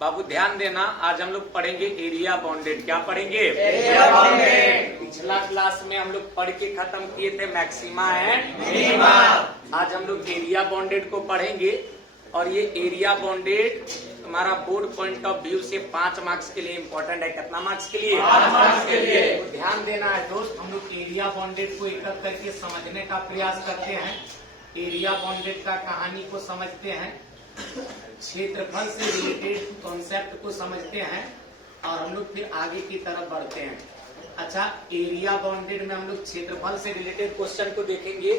बाबू ध्यान देना, आज हम लोग पढ़ेंगे एरिया बाउंडेड। क्या पढ़ेंगे? Area bounded. पिछला क्लास में हम लोग पढ़ के खत्म किए थे मैक्सिमा एंड मिनिमा। आज हम लोग एरिया बाउंडेड को पढ़ेंगे। और ये एरिया बाउंडेड तुम्हारा बोर्ड पॉइंट ऑफ व्यू से 5 मार्क्स के लिए इम्पोर्टेंट है। कितना मार्क्स के लिए? 5 मार्क्स के लिए। तो ध्यान देना है दोस्त, हम लोग एरिया बाउंडेड को एक एक करके समझने का प्रयास करते हैं। एरिया बाउंडेड का कहानी को समझते हैं, क्षेत्रफल से रिलेटेड कॉन्सेप्ट को समझते हैं और हम लोग फिर आगे की तरफ बढ़ते हैं। अच्छा, एरिया बाउंडेड में हम लोग क्षेत्रफल से रिलेटेड क्वेश्चन को देखेंगे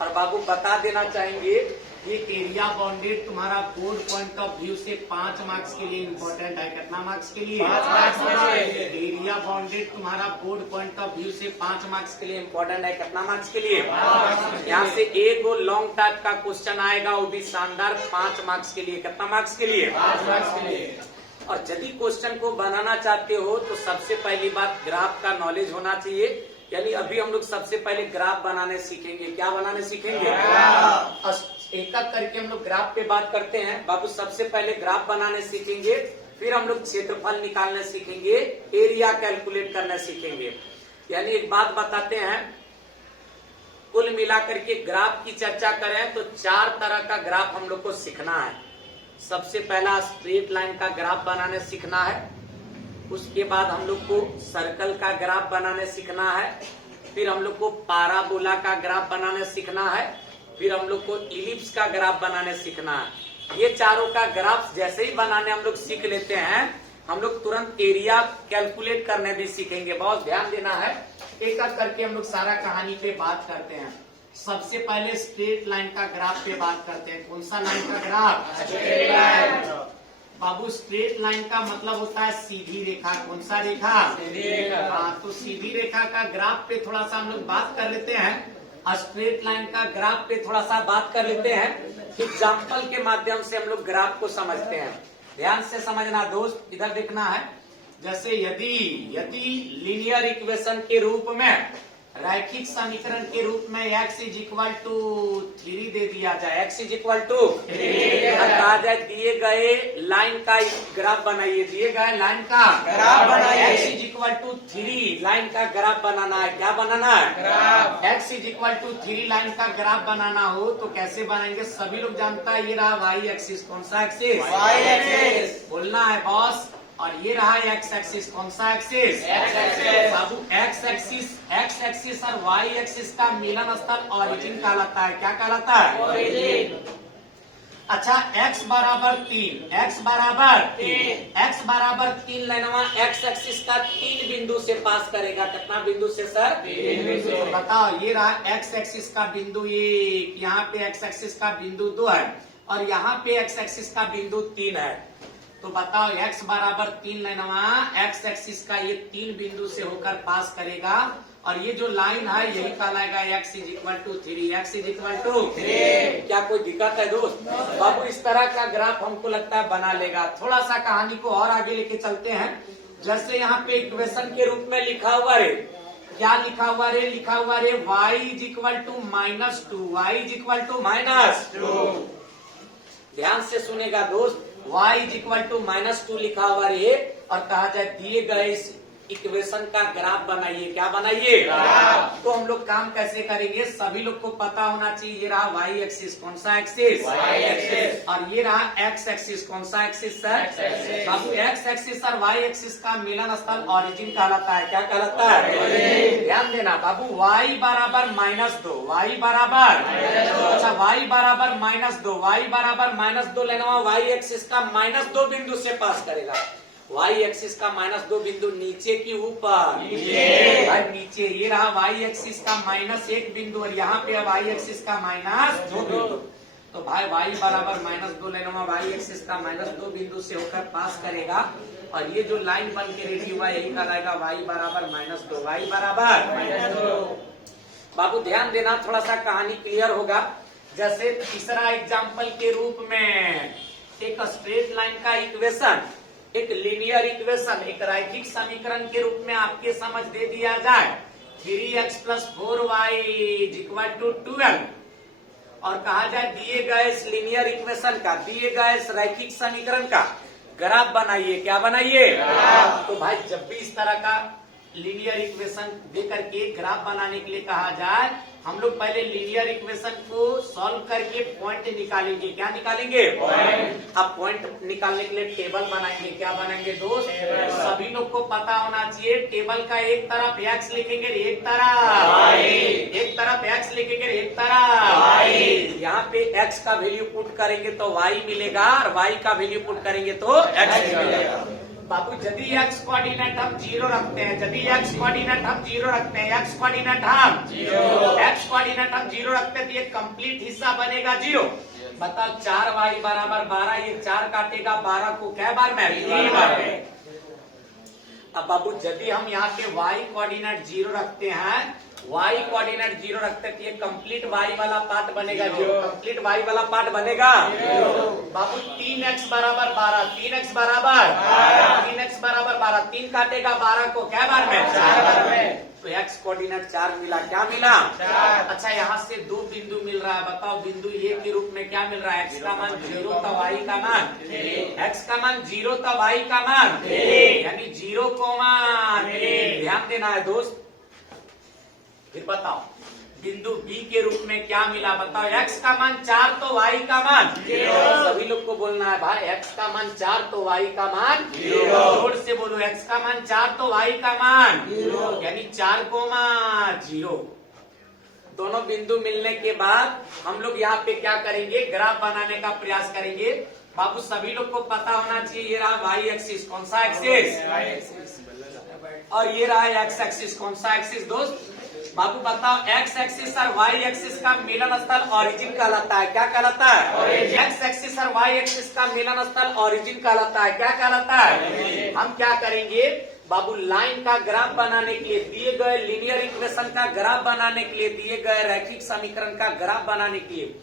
और बाबू बता देना चाहेंगे ये एरिया बाउंडेड तुम्हारा बोर्ड पॉइंट ऑफ व्यू से 5 मार्क्स के लिए इम्पोर्टेंट है। कितना मार्क्स के लिए? 5 मार्क्स के लिए। एरिया बाउंडेड तुम्हारा बोर्ड पॉइंट ऑफ व्यू से 5 मार्क्स के लिए इम्पोर्टेंट है। कितना मार्क्स के लिए? यहाँ से एक वो लॉन्ग टाइप का क्वेश्चन आएगा, वो भी शानदार, 5 मार्क्स के लिए। कितना मार्क्स के लिए? 5 मार्क्स के लिए। और यदि क्वेश्चन को बनाना चाहते हो तो सबसे पहली बात ग्राफ का नॉलेज होना चाहिए। यानी अभी हम लोग सबसे पहले ग्राफ बनाने सीखेंगे। क्या बनाने सीखेंगे? एक एक करके हम लोग ग्राफ पे बात करते हैं। बाबू सबसे पहले ग्राफ बनाने सीखेंगे, फिर हम लोग क्षेत्रफल निकालने सीखेंगे, एरिया कैलकुलेट करना सीखेंगे। यानी एक बात बताते हैं, कुल मिलाकर के ग्राफ की चर्चा करें तो 4 तरह का ग्राफ हम लोग को सीखना है। सबसे पहला स्ट्रेट लाइन का ग्राफ बनाने सीखना है, उसके बाद हम लोग को सर्कल का ग्राफ बनाने सीखना है, फिर हम लोग को पाराबोला का ग्राफ बनाने सीखना है, फिर हम लोग को इलिप्स का ग्राफ बनाने सीखना है। ये चारों का ग्राफ जैसे ही बनाने हम लोग सीख लेते हैं, हम लोग तुरंत एरिया कैलकुलेट करने भी सीखेंगे। बहुत ध्यान देना है, एक एक करके हम लोग सारा कहानी पे बात करते हैं। सबसे पहले स्ट्रेट लाइन का ग्राफ पे बात करते हैं। कौन सा लाइन का ग्राफ? Straight line. बाबू स्ट्रेट लाइन का मतलब होता है सीधी रेखा। कौन सा रेखा? सीधी रेखा। हाँ, तो सीधी रेखा का ग्राफ पे थोड़ा सा हम लोग बात कर लेते हैं। स्ट्रेट लाइन का ग्राफ पे थोड़ा सा बात कर लेते हैं। एग्जाम्पल के माध्यम से हम लोग ग्राफ को समझते हैं। ध्यान से समझना दोस्त, इधर देखना है। जैसे यदि लीनियर इक्वेशन के रूप में, रैखिक समीकरण के रूप में x इज इक्वल टू 3 दे दिया जाए, x इज इक्वल टू 3 कहा जाए, दिए गए लाइन का ग्राफ बनाइए, दिए गए लाइन का ग्राफ बनाइए। x is equal to 3 line का ग्राफ बनाना है। क्या बनाना है? Graph. x is equal to 3 line का ग्राफ बनाना हो तो कैसे बनाएंगे? सभी लोग जानता है, ये रहा वाई एक्सिस। कौन सा एक्सिस? Y axis. बोलना है बॉस। और ये रहा एक्स एक्सिस। कौन सा एक्सिस? X axis. बाबू एक्स एक्सिस और वाई एक्सिस का मिलन स्थल ओरिजिन कहलाता है। क्या कहलाता है? ओरिजिन। अच्छा, x बराबर 3, x बराबर 3 लाइनवा एक्स एक्सिस का 3 बिंदु से पास करेगा। कितना बिंदु से सर? 3 बिंदु। तो बताओ, ये रहा एक्स एक्सिस का बिंदु 1, यहाँ पे एक्स एक्सिस का बिंदु 2 है और यहाँ पे एक्स एक्सिस का बिंदु 3 है। तो बताओ, x बराबर 3 लाइनवा एक्स एक्सिस का ये 3 बिंदु से होकर पास करेगा और ये जो लाइन है यही कहलाएगा x is equal to 3। x is equal to 3। क्या कोई दिक्कत है दोस्त? बाबू इस तरह का ग्राफ हमको लगता है बना लेगा। थोड़ा सा कहानी को और आगे लेके चलते हैं। जैसे यहाँ पे इक्वेशन के रूप में लिखा हुआ रे, क्या लिखा हुआ रे? लिखा हुआ ray y is equal to -2, y is equal to -2। ध्यान से सुनेगा दोस्त, y इज इक्वल टू -2 लिखा हुआ रे और कहा जाए दिए गए इस इक्वेशन का ग्राफ बनाइए। क्या बनाइए? ग्राफ। तो हम लोग काम कैसे करेंगे? सभी लोग को पता होना चाहिए, ये रहा वाई एक्सिस। कौन सा एक्सिस? Y axis. और ये रहा एक्स एक्सिस। कौन सा एक्सिस सर? X axis. बाबू एक्स एक्सिस और वाई एक्सिस का मिलन स्थल ओरिजिन कहलाता है। क्या कहलाता है? ओरिजिन। ध्यान देना बाबू, y बराबर -2, y बराबर, अच्छा y बराबर -2, y बराबर -2 लेना, y एक्सिस का -2 बिंदु से पास करेगा। y एक्सिस का -2 बिंदु नीचे की ऊपर? नीचे। ये रहा y एक्सिस का -1 बिंदु और यहाँ पे y एक्सिस का -2 बिंदु। तो भाई y बराबर -2 लेना, y एक्सिस का -2 बिंदु से होकर पास करेगा और ये जो लाइन बन के रेडी हुआ यही कहलाएगा y बराबर -2, y बराबर -2। बाबू ध्यान देना, थोड़ा सा कहानी क्लियर होगा। जैसे तीसरा एग्जाम्पल के रूप में एक स्ट्रेट लाइन का इक्वेशन, एक लीनियर इक्वेशन, एक रैखिक समीकरण के रूप में आपके समझ दे दिया जाए 3x + 4y = 12 और कहा जाए दिए गए इस लीनियर इक्वेशन का, दिए गए इस रैखिक समीकरण का ग्राफ बनाइए। क्या बनाइए? तो भाई जब भी इस तरह का लीनियर इक्वेशन दे करके ग्राफ बनाने के लिए कहा जाए, हम लोग पहले लीनियर इक्वेशन को सॉल्व करके पॉइंट निकालेंगे। क्या निकालेंगे? पॉइंट। अब पॉइंट निकालने के लिए टेबल बनाएंगे। क्या बनाएंगे दोस्त? सभी लोग को पता होना चाहिए, टेबल का एक तरफ x लिखेंगे, एक तरफ x लिखेंगे, एक तरफ यहाँ पे x का वैल्यू पुट करेंगे तो y मिलेगा, और y का वैल्यू पुट करेंगे तो x मिलेगा। बाबू यदि x कोऑर्डिनेट हम 0 रखते हैं, यदि x कोऑर्डिनेट हम 0 रखते हैं, x कोऑर्डिनेट हम 0 रखते हैं तो ये कंप्लीट हिस्सा बनेगा 0। बताओ 4y बराबर 12, ये 4 काटेगा 12 को क्या बार में? 3 बार में। अब बाबू यदि हम यहाँ पे y कोऑर्डिनेट 0 रखते हैं, y कोऑर्डिनेट 0 रखते हैं तो ये कंप्लीट y वाला पार्ट बनेगा 0। कंप्लीट y वाला पार्ट बनेगा बाबू 3x बराबर 12, 3x बराबर 12, 3 काटेगा 12 को क्या बार में? 4 बार में। तो x कोऑर्डिनेट 4 मिला। क्या मिला? 4। अच्छा यहाँ से 2 बिंदु मिल रहा है। बताओ बिंदु ए के रूप में क्या मिल रहा है? x का मान 0 तो y का मान, x का मान 0 तो y का मान, यानी 0 को मान। ध्यान देना है दोस्त। फिर बताओ बिंदु बी के रूप में क्या मिला? बताओ x का मान 4 तो y का मान 0। सभी लोग को बोलना है भाई, x का मान 4 तो y का मान 0। जोर से बोलो, x का मान 4 तो y का मान 0, यानी 4 को मान 0। दोनों बिंदु मिलने के बाद हम लोग यहाँ पे क्या करेंगे? ग्राफ बनाने का प्रयास करेंगे। बाबू सभी लोग को पता होना चाहिए, ये रहा y एक्सिस। कौन सा एक्सिस? और ये रहा x एक्सिस। कौन सा एक्सिस दोस्त? बाबू बताओ, x एक्सिस और y एक्सिस का मिलन स्थल ओरिजिन कहलाता है। क्या कहलाता है? x एक्सिस और y एक्सिस का मिलन स्थल ओरिजिन कहलाता है। क्या कहलाता है? हम क्या करेंगे बाबू? लाइन का ग्राफ बनाने के लिए, दिए गए लीनियर इक्वेशन का ग्राफ बनाने के लिए, दिए गए रैखिक समीकरण का ग्राफ बनाने के लिए,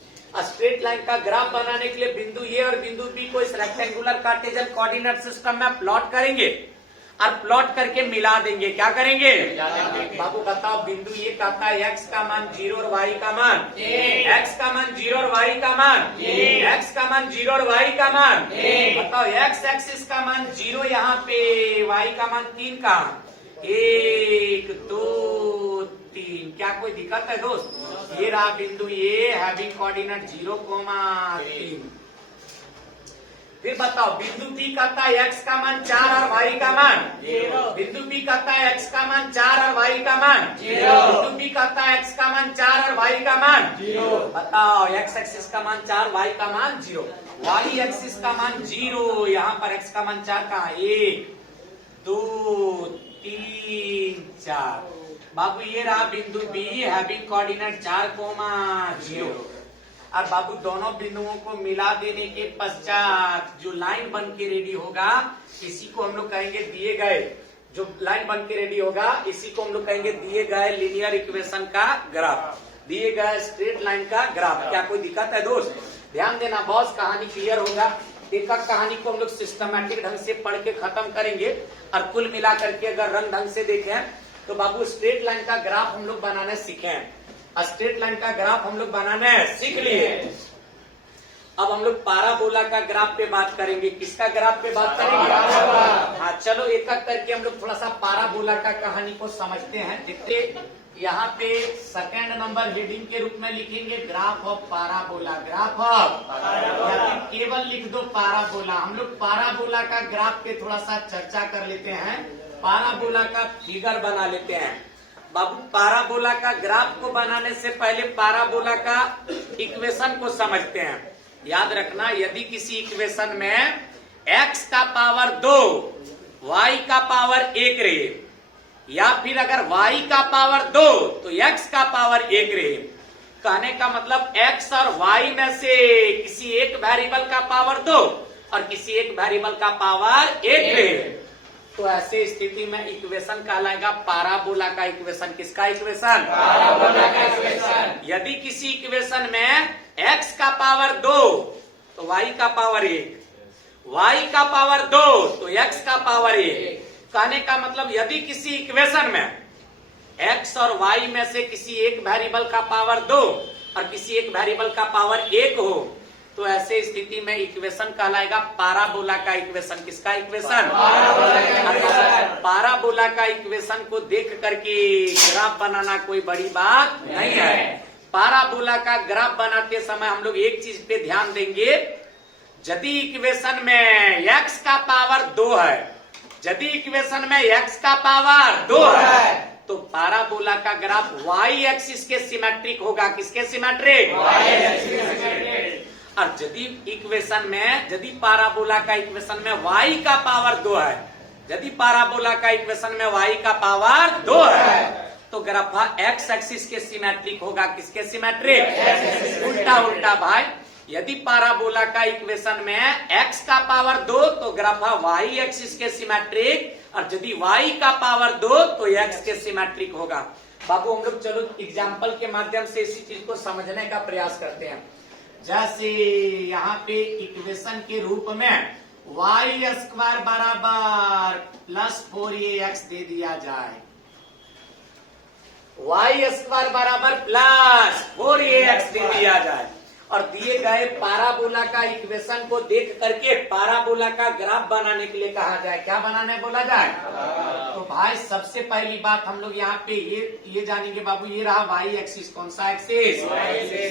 स्ट्रेट लाइन का ग्राफ बनाने के लिए बिंदु ए और बिंदु बी को इस रेक्टेंगुलर कार्टेशियन कोऑर्डिनेट सिस्टम में प्लॉट करेंगे और प्लॉट करके मिला देंगे। क्या करेंगे बाबू? बताओ बिंदु ये कहता है x का मान 0 और y का मान, x का मान 0 और y का मान, x का मान 0 और y का मान। बताओ x एक्सिस का मान 0 यहाँ पे, y का मान 3 का 1 2 3। क्या कोई दिक्कत है दोस्त? ये रहा बिंदु ये हैविंग कोऑर्डिनेट 0, 3। फिर बताओ बिंदु बी कहता है x का मान 4 और y का मान 0। बिंदु बी कहता है x का मान 4 और y का मान 0। बिंदु बी कहता है x का मान 4 और y का मान 0। बताओ x एक्सिस का मान 4, y का मान 0, y एक्सिस का मान 0। यहाँ पर x का मान 4 का 1 2 3 4। बाबू ये रहा बिंदु बी हैविंग कोऑर्डिनेट 4, 0। और बाबू दोनों बिंदुओं को मिला देने के पश्चात जो लाइन बन के रेडी होगा, इसी को हम लोग कहेंगे दिए गए, जो लाइन बन के रेडी होगा इसी को हम लोग कहेंगे दिए गए लीनियर इक्वेशन का ग्राफ, दिए गए स्ट्रेट लाइन का ग्राफ। क्या कोई दिक्कत है दोस्त? ध्यान देना बॉस, कहानी क्लियर होगा। एक कहानी को हम लोग सिस्टमैटिक ढंग से पढ़ के खत्म करेंगे और कुल मिला करके अगर रंग ढंग से देखें तो बाबू स्ट्रेट लाइन का ग्राफ हम लोग बनाने सीखे हैं। स्ट्रेट लाइन का ग्राफ हम लोग बनाने सीख लिए। अब हम लोग पाराबोला का ग्राफ पे बात करेंगे। किसका ग्राफ पे बात करेंगे? हाँ चलो एक एक करके हम लोग थोड़ा सा पाराबोला का कहानी को समझते हैं। जितने यहाँ पे सेकेंड नंबर हेडिंग के रूप में लिखेंगे graph of parabola, graph of, या फिर केवल लिख दो पाराबोला। हम लोग पाराबोला का ग्राफ पे थोड़ा सा चर्चा कर लेते हैं, पाराबोला का फिगर बना लेते हैं। बाबू पाराबोला का ग्राफ को बनाने से पहले पाराबोला का इक्वेशन को समझते हैं। याद रखना, यदि किसी इक्वेशन में x का पावर 2 y का पावर 1 रहे, या फिर अगर y का पावर 2 तो x का पावर 1 रहे, कहने का मतलब x और y में से किसी एक वेरिएबल का पावर 2 और किसी एक वेरिएबल का पावर 1 रहे, तो ऐसे स्थिति में इक्वेशन कहलाएगा पाराबोला का इक्वेशन। किसका इक्वेशन? पाराबोला का इक्वेशन। यदि किसी इक्वेशन में x का पावर 2 तो y का पावर 1, y का पावर 2 तो x का पावर 1, कहने का मतलब यदि किसी इक्वेशन में x और y में से किसी एक वेरिएबल का पावर 2 और किसी एक वेरिएबल का पावर 1 हो तो ऐसे स्थिति में इक्वेशन कहलाएगा पाराबोला का इक्वेशन। किसका इक्वेशन? पाराबोला का इक्वेशन को देख करके ग्राफ बनाना कोई बड़ी बात नहीं है। पाराबोला का ग्राफ बनाते समय हम लोग एक चीज पे ध्यान देंगे, यदि इक्वेशन में x का पावर 2 है, यदि इक्वेशन में x का पावर 2 है, तो पाराबोला का ग्राफ y एक्सिस के सिमेट्रिक होगा। किसके सिमेट्रिक? और यदि इक्वेशन में, यदि पाराबोला का इक्वेशन में y का पावर 2 है, यदि पाराबोला का इक्वेशन में y का पावर 2 है, तो ग्राफ x एक्सिस के सिमेट्रिक होगा। किसके सिमेट्रिक? उल्टा उल्टा भाई, यदि पाराबोला का इक्वेशन में x का पावर 2 तो ग्राफ y एक्सिस के सिमेट्रिक, और यदि y का पावर 2 तो x के सिमेट्रिक होगा। बाबू हम लोग चलो एग्जाम्पल के माध्यम से इसी चीज को समझने का प्रयास करते हैं। जैसे यहाँ पे इक्वेशन के रूप में y स्क्वायर बराबर प्लस 4ax दे दिया जाए, y स्क्वायर बराबर प्लस 4ax दे दिया जाए, और दिए गए पाराबोला का इक्वेशन को देख करके पाराबोला का ग्राफ बनाने के लिए कहा जाए। क्या बनाने बोला जाए? तो भाई सबसे पहली बात हम लोग यहाँ पे ये जानेंगे बाबू, ये रहा y एक्सिस। कौन सा एक्सिस?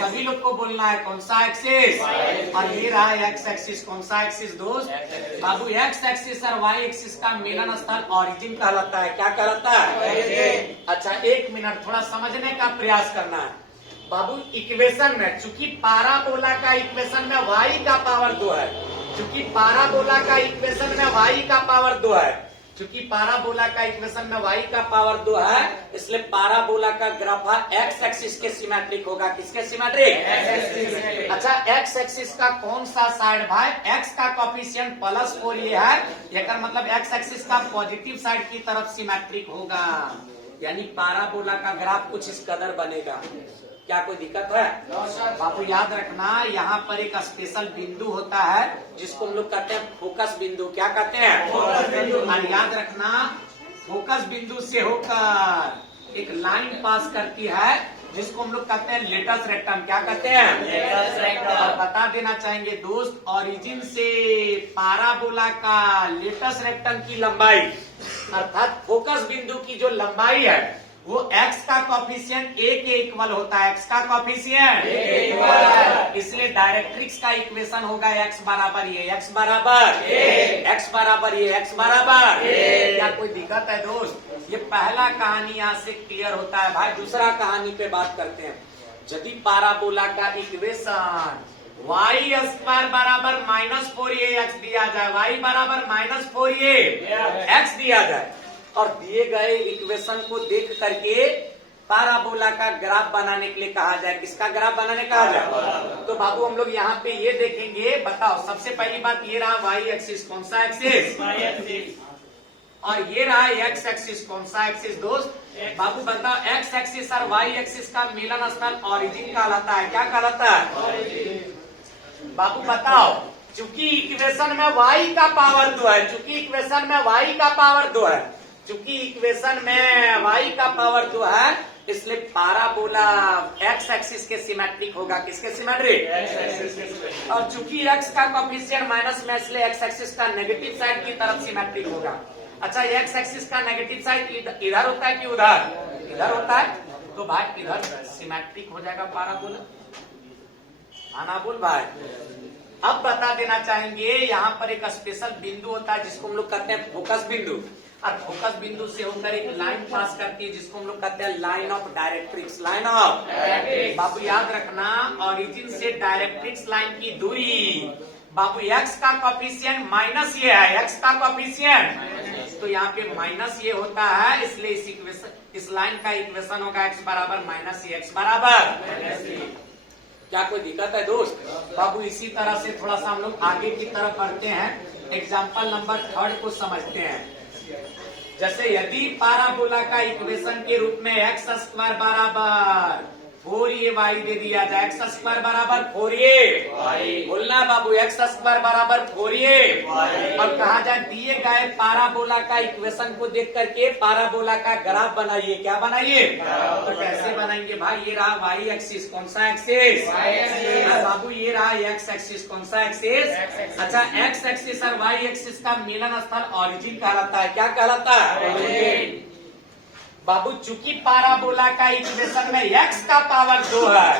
सभी लोग को बोलना है कौन सा एक्सिस। और ये रहा x एक्सिस। कौन सा एक्सिस दोस्त? बाबू x एक्सिस और y एक्सिस का मिलन स्थल ऑरिजिन कहलाता है। क्या कहलाता है? अच्छा एक मिनट, थोड़ा समझने का प्रयास करना है बाबू। इक्वेशन में चूंकि पाराबोला का इक्वेशन में y का पावर 2 है, चूंकि पाराबोला का इक्वेशन में y का पावर 2 है, चूंकि पाराबोला का इक्वेशन में y का पावर 2 है, इसलिए पाराबोला का ग्राफ x एक्सिस के सिमेट्रिक होगा। किसके सिमेट्रिक? अच्छा x एक्सिस का कौन सा साइड भाई? x का कोफिशिएंट प्लस 4 ये है, यानी मतलब x एक्सिस का पॉजिटिव साइड की तरफ सिमेट्रिक होगा, यानी पाराबोला का ग्राफ कुछ इस कदर बनेगा। क्या कोई दिक्कत है? बाबू याद रखना, यहाँ पर एक स्पेशल बिंदु होता है जिसको हम लोग कहते हैं फोकस बिंदु। क्या कहते हैं? फोकस बिंदु। और याद रखना, फोकस बिंदु से होकर एक लाइन पास करती है जिसको हम लोग कहते हैं लेटस रेक्टम। क्या कहते हैं? Latus rectum. बता देना चाहेंगे दोस्त, ऑरिजिन से पाराबोला का लेटस रेक्टम की लंबाई अर्थात फोकस बिंदु की जो लंबाई है वो x का कोफिशिएंट a के इक्वल होता है। x का कोफिशिएंट इसलिए डायरेक्ट्रिक्स का इक्वेशन होगा x बराबर ये, x बराबर x बराबर ये, x बराबर। क्या कोई दिक्कत है दोस्त? ये पहला कहानी यहाँ से क्लियर होता है भाई। दूसरा कहानी पे बात करते हैं। यदि पाराबोला का इक्वेशन y स्क्वायर बराबर -4ax दिया जाए, y बराबर -4ax दिया जाए, और दिए गए इक्वेशन को देख करके पाराबोला का ग्राफ बनाने के लिए कहा जाए। किसका ग्राफ बनाने कहा जाए? तो बाबू हम लोग यहाँ पे ये देखेंगे। बताओ सबसे पहली बात, ये रहा y एक्सिस। कौन सा एक्सिस? y axis. और ये रहा x एक्सिस। कौन सा एक्सिस दोस्त? बाबू बताओ, x एक्सिस और y एक्सिस का मिलन स्थल ऑरिजिन कहलाता है। क्या कहलाता है? बाबू बताओ, चूंकि इक्वेशन में y का पावर 2 है, चूंकि इक्वेशन में y का पावर 2 है, चूंकि इक्वेशन में y का पावर 2 है, इसलिए पाराबोला x एक्सिस के सिमेट्रिक होगा। किसके सिमेट्रिक? और चूंकि x का कोफिशिएंट माइनस में, इसलिए x एक्सिस का नेगेटिव साइड की तरफ सिमेट्रिक होगा। अच्छा x एक्सिस का नेगेटिव साइड इधर होता है कि उधर? इधर होता है, तो भाई इधर सिमेट्रिक हो जाएगा पाराबोला। आना बोल भाई। अब बता देना चाहेंगे, यहाँ पर एक स्पेशल बिंदु होता है जिसको हम लोग कहते हैं फोकस बिंदु, और फोकस बिंदु से होकर एक लाइन पास करती है जिसको हम लोग कहते हैं line of directrix. Line of बाबू याद रखना, ऑरिजिन से डायरेक्ट्रिक्स लाइन की दूरी बाबू x का कोफिशिएंट माइनस ये है, x का कोफिशिएंट, तो यहाँ पे माइनस ये होता है, इसलिए इस इक्वेशन, इस लाइन का इक्वेशन होगा x बराबर -x बराबर। क्या कोई दिक्कत है दोस्त? बाबू इसी तरह से थोड़ा सा हम लोग आगे की तरफ बढ़ते हैं। एग्जाम्पल नंबर 3 को समझते हैं। जैसे यदि पाराबोला का इक्वेशन के रूप में x स्क्वायर बराबर 4a दे दिया जाए। एक्स स्क्वायर बराबर 4a, बोलना बाबू एक्स स्क्वायर बराबर 4a। और कहा जाए दिए गए पाराबोला का इक्वेशन को देख करके पाराबोला का ग्राफ बनाइए। क्या बनाइए? तो कैसे बनाएंगे भाई? ये रहा वाई एक्सिस, कौन सा एक्सिस? बाबू ये रहा एक्स एक्सिस, कौन सा एक्सिस? अच्छा, एक्स एक्सिस और वाई एक्सिस का मिलन स्थल ऑरिजिन कहलाता है। क्या कहलाता है बाबू? चूंकि पाराबोला का इक्वेशन में x का पावर 2 है,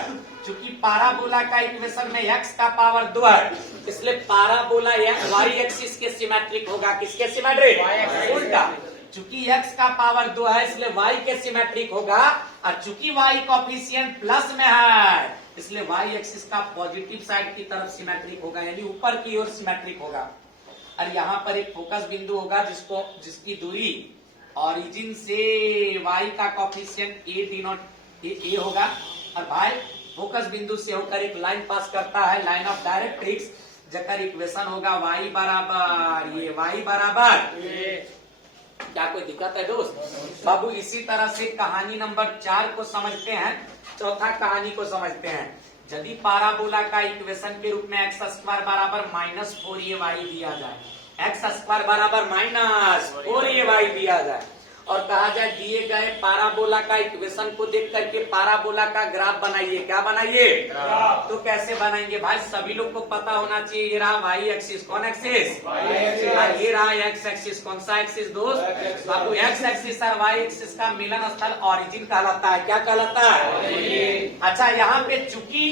चूंकि पाराबोला का इक्वेशन में x का पावर 2 है, इसलिए पाराबोला y एक्सिस के सिमेट्रिक होगा। किसके सिमेट्रिक? उल्टा, चूंकि x का पावर 2 है इसलिए y के सिमेट्रिक होगा, और चूंकि y कोएफिशिएंट प्लस में है इसलिए y एक्सिस का पॉजिटिव साइड की तरफ सिमेट्रिक होगा, यानी ऊपर की ओर सिमेट्रिक होगा। और यहाँ पर एक फोकस बिंदु होगा जिसकी दूरी ऑरिजिन से y का कोएफिशिएंट a होगा, और भाई फोकस बिंदु से होकर एक लाइन पास करता है, लाइन ऑफ डायरेक्ट्रिक्स, जकर इक्वेशन होगा y बराबर ये y बराबर। क्या कोई दिक्कत है दोस्त? बाबू इसी तरह से कहानी नंबर 4 को समझते हैं, चौथा कहानी को समझते हैं। यदि पाराबोला का इक्वेशन के रूप में एक्स स्क्वायर बराबर -4a दिया जाए, एक्स स्क्वायर बराबर -4a दिया जाए, और कहा जाए दिए गए पाराबोला का इक्वेशन को देख करके पाराबोला का ग्राफ बनाइए। क्या बनाइए? तो कैसे बनाएंगे भाई? सभी लोग को पता होना चाहिए। ये रहा वाई एक्सिस, कौन एक्सिस? ये रहा एक्स एक्सिस, कौन सा एक्सिस दोस्त? बाबू एक्स एक्सिस और वाई एक्सिस का मिलन स्थल ऑरिजिन कहलाता है। क्या कहलाता है? अच्छा, यहाँ पे चूंकि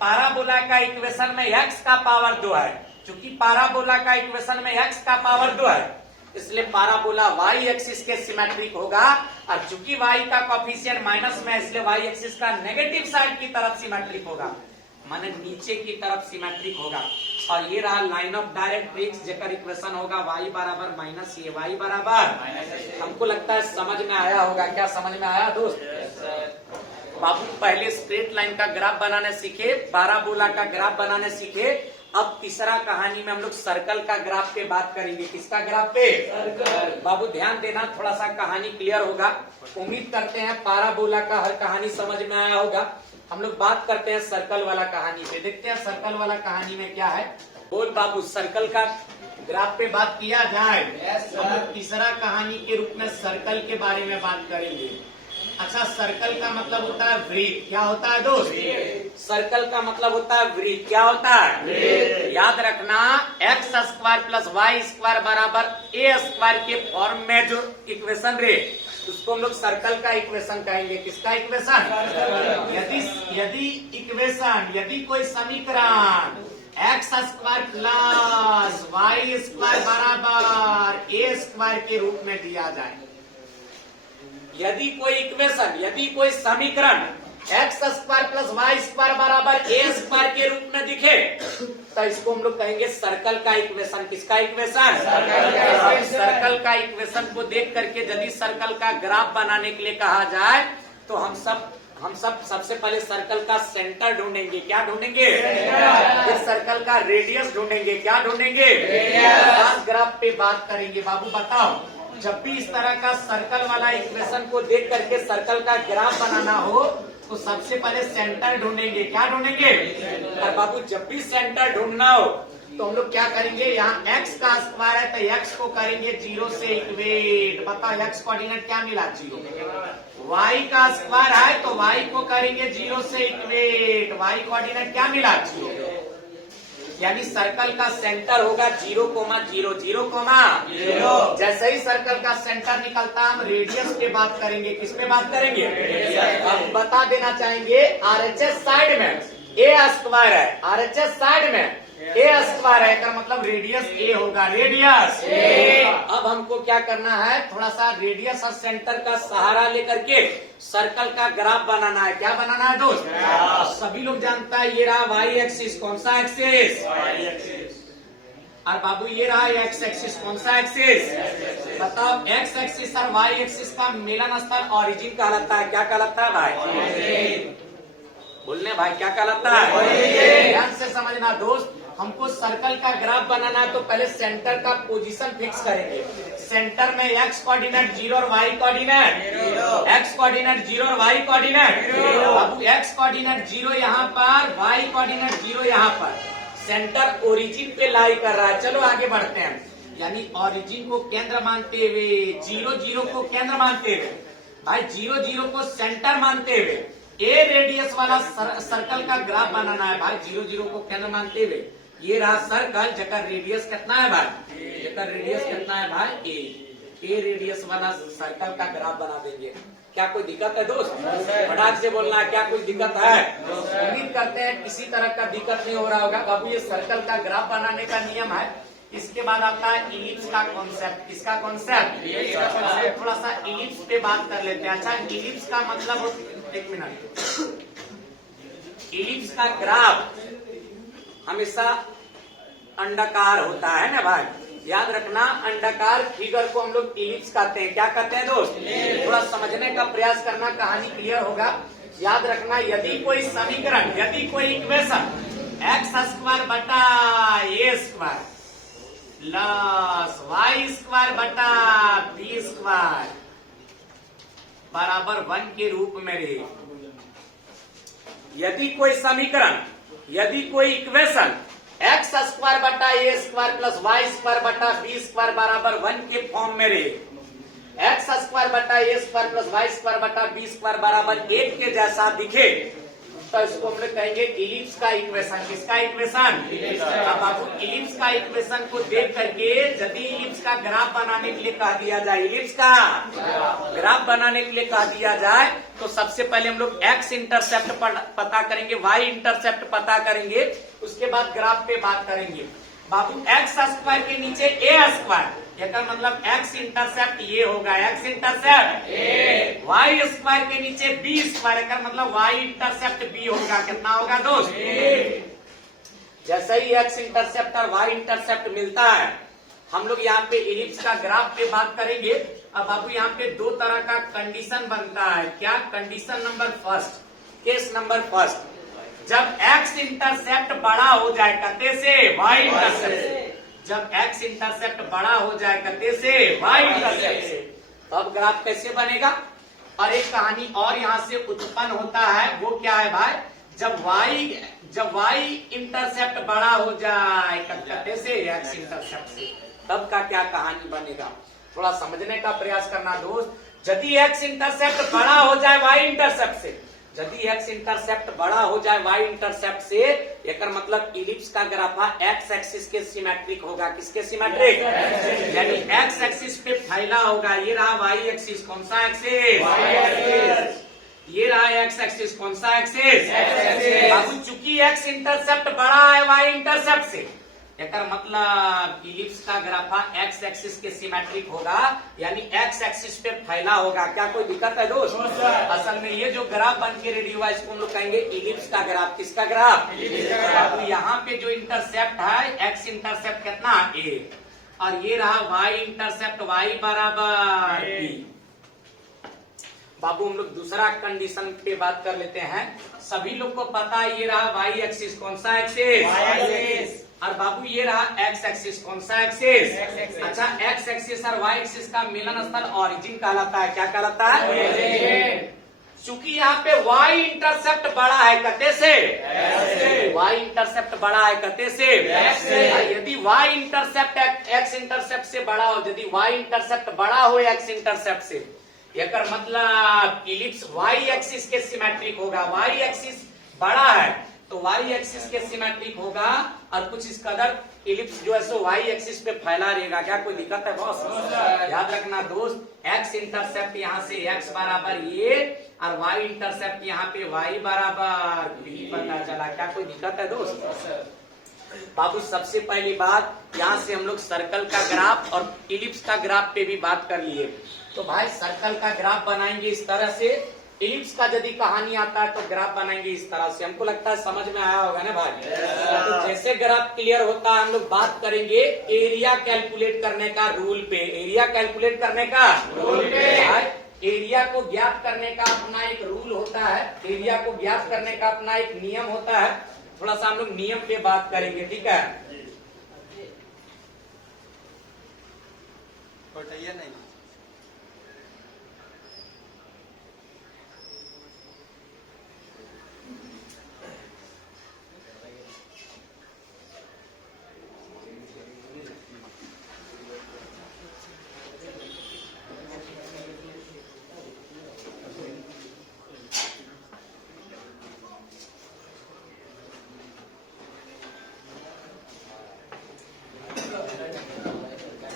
पाराबोला का इक्वेशन में x का पावर 2 है, चूंकि पाराबोला का इक्वेशन में x का पावर 2 है, इसलिए पाराबोला y एक्सिस के सिमेट्रिक होगा, और चूंकि y का कोएफिशिएंट माइनस में है इसलिए y एक्सिस का नेगेटिव साइड की तरफ सिमेट्रिक होगा, माने नीचे की तरफ सिमेट्रिक होगा। और ये रहा लाइन ऑफ डायरेक्ट्रिक्स, जेकर इक्वेशन होगा y बराबर -a, y बराबर। हमको लगता है समझ में आया होगा। क्या समझ में आया दोस्त? बाबू पहले स्ट्रेट लाइन का ग्राफ बनाने सीखे, पाराबोला का ग्राफ बनाने सीखे। अब तीसरा कहानी में हम लोग सर्कल का ग्राफ पे बात करेंगे। किसका ग्राफ पे? सर्कल। बाबू ध्यान देना, थोड़ा सा कहानी क्लियर होगा। उम्मीद करते हैं पाराबोला का हर कहानी समझ में आया होगा। हम लोग बात करते हैं सर्कल वाला कहानी पे। देखते हैं सर्कल वाला कहानी में क्या है। बोल बाबू, सर्कल का ग्राफ पे बात किया जाए। हम लोग तीसरा कहानी के रूप में सर्कल के बारे में बात करेंगे। अच्छा, सर्कल का मतलब होता है वृत्त। क्या होता है दोस्त? सर्कल का मतलब होता है वृत्त। क्या होता है? याद रखना, x square plus y square बराबर ए स्क्वायर के फॉर्म में जो इक्वेशन रे, उसको हम लोग सर्कल का इक्वेशन कहेंगे। किसका इक्वेशन? यदि कोई समीकरण x square plus y square बराबर ए स्क्वायर के रूप में दिया जाए, यदि कोई समीकरण x square plus y square बराबर ए स्क्वायर के रूप में दिखे, तो इसको हम लोग कहेंगे सर्कल का इक्वेशन। किसका इक्वेशन? सर्कल का इक्वेशन को देख करके यदि सर्कल का ग्राफ बनाने के लिए कहा जाए, तो हम सब सबसे पहले सर्कल का सेंटर ढूंढेंगे। क्या ढूंढेंगे? फिर सर्कल का रेडियस ढूंढेंगे। क्या ढूंढेंगे? ग्राफ पे बात करेंगे। बाबू बताओ, जब भी इस तरह का सर्कल वाला इक्वेशन को देख करके सर्कल का ग्राफ बनाना हो, तो सबसे पहले सेंटर ढूंढेंगे। क्या ढूंढेंगे? और बाबू जब भी सेंटर ढूंढना हो तो हम लोग क्या करेंगे? यहाँ x का स्क्वायर है तो x को करेंगे 0 से इक्वेट। बताओ x कोऑर्डिनेट क्या मिला? 0। y का स्क्वायर है तो y को करेंगे 0 से इक्वेट। y कोऑर्डिनेट क्या मिला? 0। यानी सर्कल का सेंटर होगा 0,0, 0,0। जैसे ही सर्कल का सेंटर निकलता है, हम रेडियस पे बात करेंगे। किस पे बात करेंगे? हम बता देना चाहेंगे RHS साइड में ए स्क्वायर है, RHS साइड में ए स्क्वायर है, का मतलब रेडियस ए होगा। रेडियस ए। अब हमको क्या करना है? थोड़ा सा रेडियस और सेंटर का सहारा लेकर के सर्कल का ग्राफ बनाना है। क्या बनाना है दोस्त? सभी लोग जानता है ये रहा वाई एक्सिस। कौन सा एक्सिस? और बाबू ये रहा एक्स एक्सिस। कौन सा एक्सिस? बताओ, एक्स एक्सिस और वाई एक्सिस का मिलन स्थल ऑरिजिन कहलाता है। क्या कहलाता है भाई? बोलने भाई, क्या कहलाता है? ध्यान से समझना दोस्त, हमको सर्कल का ग्राफ बनाना है तो पहले सेंटर का पोजीशन फिक्स करेंगे। सेंटर में एक्स कोऑर्डिनेट 0 और वाई कोऑर्डिनेट, एक्स कोऑर्डिनेट 0 और वाई कोऑर्डिनेट। अब एक्स कोऑर्डिनेट 0 यहाँ पर, वाई कोऑर्डिनेट 0 यहाँ पर। सेंटर ओरिजिन पे लाई कर रहा है। चलो आगे बढ़ते हैं। यानी ओरिजिन को केंद्र मानते हुए, 0 0 को केंद्र मानते हुए, भाई 0 0 को सेंटर मानते हुए ए रेडियस वाला सर्कल का ग्राफ बनाना है भाई। 0 0 को केंद्र मानते हुए ये रहा सर्कल, जकर रेडियस कितना है भाई, जकर रेडियस कितना है भाई ए रेडियस वाला सर्कल का ग्राफ बना देंगे। क्या कोई दिक्कत है दोस्त? फटाक से बोलना है, क्या कोई दिक्कत है? उम्मीद करते हैं किसी तरह का दिक्कत नहीं हो रहा होगा। बाबू ये सर्कल का ग्राफ बनाने का नियम है। इसके बाद आता है इलिप्स का कॉन्सेप्ट। किसका कॉन्सेप्ट? थोड़ा सा इलिप्स पे बात कर लेते हैं। अच्छा, इलिप्स का मतलब, एक मिनट, इलिप्स का ग्राफ हमेशा अंडाकार होता है ना भाई, याद रखना। अंडाकार फिगर को हम लोग इलिप्स कहते हैं। क्या कहते हैं दोस्त? थोड़ा समझने का प्रयास करना, कहानी क्लियर होगा। याद रखना, यदि कोई समीकरण, यदि कोई इक्वेशन एक्स स्क्वायर बटा ए स्क्वायर प्लस वाई स्क्वायर बटा बी स्क्वायर बराबर 1 के रूप में रहे, यदि कोई समीकरण, यदि कोई इक्वेशन एक्स स्क्वायर बटा ए स्क्वायर प्लस वाई स्क्वायर बटा बी स्क्वायर बराबर 1 के फॉर्म में रहे, एक्स स्क्वायर बटा ए स्क्वायर प्लस वाई स्क्वायर बटा बी स्क्वायर बराबर 1 के जैसा दिखे, तो इसको हम लोग कहेंगे इलिप्स का इक्वेशन। किसका इक्वेशन? अब आपको इलिप्स का इक्वेशन को देख करके यदि इलिप्स का ग्राफ बनाने के लिए कह दिया जाए, इलिप्स का ग्राफ बनाने के लिए कह दिया जाए, तो सबसे पहले हम लोग एक्स इंटरसेप्ट पता करेंगे, वाई इंटरसेप्ट पता करेंगे, उसके बाद ग्राफ पे बात करेंगे। बाबू एक्स स्क्वायर के नीचे ए स्क्वायर, इसका मतलब एक्स इंटरसेप्ट ये होगा, एक्स इंटरसेप्ट। वाई स्क्वायर के नीचे बी स्क्वायर का मतलब वाई इंटरसेप्ट बी होगा। कितना होगा दोस्त? जैसे ही एक्स इंटरसेप्ट और वाई इंटरसेप्ट मिलता है, हम लोग यहाँ पे इलिप्स का ग्राफ पे बात करेंगे। अब बाबू यहाँ पे दो तरह का कंडीशन बनता है। क्या condition? Number first, case number first, जब एक्स इंटरसेप्ट बड़ा हो जाए कते से, वाई इंटरसेप्ट से। जब एक्स इंटरसेप्ट बड़ा हो जाए कते से, वाई इंटरसेप्ट से, तब ग्राफ कैसे बनेगा? और एक कहानी और यहाँ से उत्पन्न होता है, वो क्या है भाई? जब वाई इंटरसेप्ट बड़ा हो जाए कते से, एक्स इंटरसेप्ट से, तब का क्या कहानी बनेगा? थोड़ा समझने का प्रयास करना दोस्त। यदि एक्स इंटरसेप्ट बड़ा हो जाए वाई इंटरसेप्ट से, यदि एक्स इंटरसेप्ट बड़ा हो जाए वाई इंटरसेप्ट से, एक मतलब इलिप्स का ग्राफ एक्स एक्सिस के सिमेट्रिक होगा। किसके सिमेट्रिक? यानी एक्स एक्सिस पे फैला होगा। ये रहा वाई एक्सिस, कौन सा एक्सिस? ये रहा एक्स एक्सिस, कौन सा एक्सिस? बाबू चूंकि एक्स इंटरसेप्ट बड़ा है वाई इंटरसेप्ट से, एक मतलब इलिप्स का ग्राफ एक्स एक्सिस के सिमेट्रिक होगा, यानी एक्स एक्सिस पे फैला होगा। क्या कोई दिक्कत है दोस्त? असल में ये जो ग्राफ बन के रेडी हुआ, इसको हम लोग कहेंगे इलिप्स का ग्राफ। किसका ग्राफ? तो यहाँ पे जो इंटरसेप्ट है, एक्स इंटरसेप्ट कितना? ए, और ये रहा वाई इंटरसेप्ट, वाई बराबर बी। बाबू हम लोग दूसरा कंडीशन पे बात कर लेते हैं। सभी लोग को पता है, ये रहा वाई एक्सिस, कौन सा एक्सिस? और बाबू ये रहा एक्स एक्सिस, कौन सा एक्सिस? अच्छा, एक्स एक्सिस और वाई एक्सिस का मिलन स्थल ओरिजिन कहलाता है। क्या कहलाता है? चूंकि यहाँ पे वाई इंटरसेप्ट बड़ा है कते से, वाई इंटरसेप्ट बड़ा है कते से, यदि वाई इंटरसेप्ट एक्स इंटरसेप्ट से बड़ा हो, यदि वाई इंटरसेप्ट बड़ा हो एक्स इंटरसेप्ट से, एक मतलब इलिप्स वाई एक्सिस के सिमेट्रिक होगा। वाई एक्सिस बड़ा है तो वाई एक्सिस के सिमेट्रिक होगा, और कुछ इस कदर इलिप्स जो है सो वाई एक्सिस पे फैला रहेगा। क्या कोई दिक्कत है बॉस? याद रखना दोस्त, एक्स इंटरसेप्ट यहाँ से एक्स बराबर ये, और वाई इंटरसेप्ट यहाँ पे वाई बराबर बी पता चला। क्या कोई दिक्कत है दोस्त? बाबू सबसे पहली बात, यहाँ से हम लोग सर्कल का ग्राफ और इलिप्स का ग्राफ पे भी बात कर लिए। तो भाई सर्कल का ग्राफ बनाएंगे इस तरह से, इलिप्स का यदि कहानी आता है तो ग्राफ बनाएंगे इस तरह से। हमको लगता है समझ में आया होगा ना भाई? तो जैसे ग्राफ क्लियर होता है, हम लोग बात करेंगे एरिया कैलकुलेट करने का रूल पे। एरिया कैलकुलेट करने का रूल पे, एरिया को ज्ञात करने का अपना एक रूल होता है, एरिया को ज्ञात करने का अपना एक नियम होता है। थोड़ा सा हम लोग नियम पे बात करेंगे, ठीक है। नहीं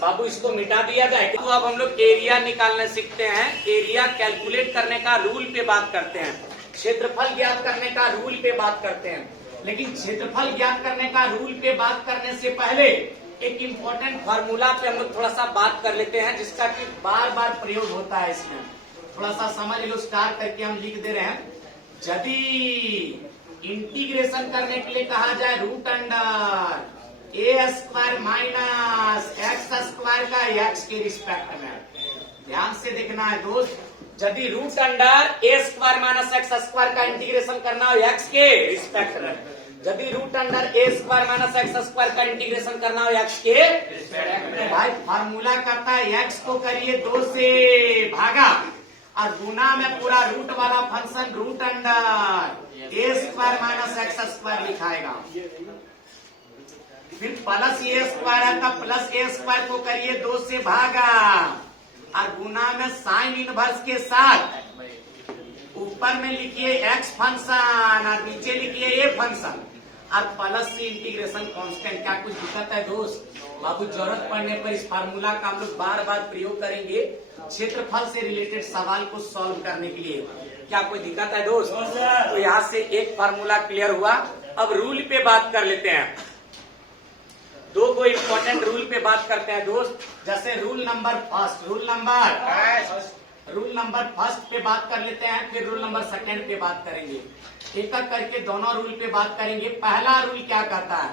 बाबू इसको मिटा दिया जाए। तो अब हम लोग एरिया निकालने सीखते हैं। एरिया कैलकुलेट करने का रूल पे बात करते हैं, क्षेत्रफल ज्ञात करने का रूल पे बात करते हैं। लेकिन क्षेत्रफल ज्ञात करने का रूल पे बात करने से पहले एक इम्पोर्टेंट फार्मूला पे हम लोग थोड़ा सा बात कर लेते हैं, जिसका कि बार बार प्रयोग होता है। इसमें थोड़ा सा समझ लो, स्टार करके हम लिख दे रहे हैं। यदि इंटीग्रेशन करने के लिए कहा जाए रूट अंडर ए स्क्वायर माइनस एक्स स्क्वायर का एक्स के रिस्पेक्ट में, ध्यान से देखना है दोस्त। यदि रूट अंडर ए स्क्वायर माइनस एक्स स्क्वायर का इंटीग्रेशन करना हो एक्स के रिस्पेक्ट में, यदि रूट अंडर ए स्क्वायर माइनस एक्स स्क्वायर का इंटीग्रेशन करना हो एक्स के रिस्पेक्ट में, भाई फार्मूला कहता है एक्स को करिए 2 से भागा और गुना में पूरा रूट वाला फंक्शन रूट अंडर ए स्क्वायर माइनस एक्स स्क्वायर लिखाएगा। फिर प्लस ए स्क्वायर है तब प्लस ए स्क्वायर को करिए 2 से भागा और गुना में साइन इनवर्स के साथ ऊपर में लिखिए एक्स फंक्शन और नीचे लिखिए ए फंक्शन और प्लस से इंटीग्रेशन कांस्टेंट। क्या कुछ दिक्कत है दोस्त? बाबू जरूरत पड़ने पर इस फार्मूला का हम लोग बार बार प्रयोग करेंगे क्षेत्रफल से रिलेटेड सवाल को सॉल्व करने के लिए। क्या कोई दिक्कत है दोस्त? तो यहाँ से एक फार्मूला क्लियर हुआ। अब रूल पे बात कर लेते हैं। दो को इम्पोर्टेंट रूल पे बात करते हैं दोस्त। जैसे रूल नंबर फर्स्ट पे बात कर लेते हैं, फिर रूल नंबर सेकंड पे बात करेंगे। एक एक करके दोनों रूल पे बात करेंगे। पहला रूल क्या कहता है?